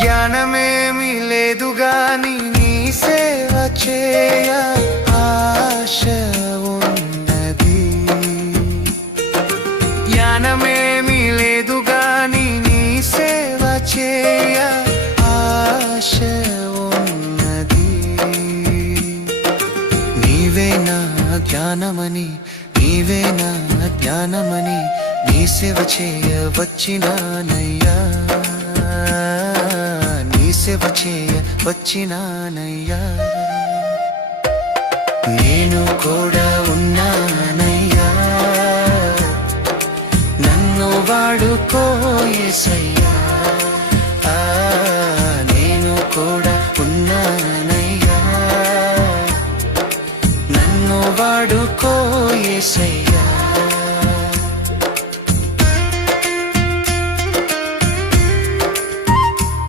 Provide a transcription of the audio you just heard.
జ్ఞానమేమి లేదు గాని నీ సేవ చేయ ఆశ ఉన్నది. జ్ఞానమేమి లేదు గాని నీ సేవ చేయ ఆశ ఉన్నది. నీవే నా జ్ఞానమని, నీవే నా జ్ఞానమని నీ సేవ చేయ వచ్చినానయ్యా, నీ సేవ చేయ వచ్చినానయ్యా. నేను కూడా ఉన్నానయ్యా, నన్ను వాడుకో యేసయ్యా.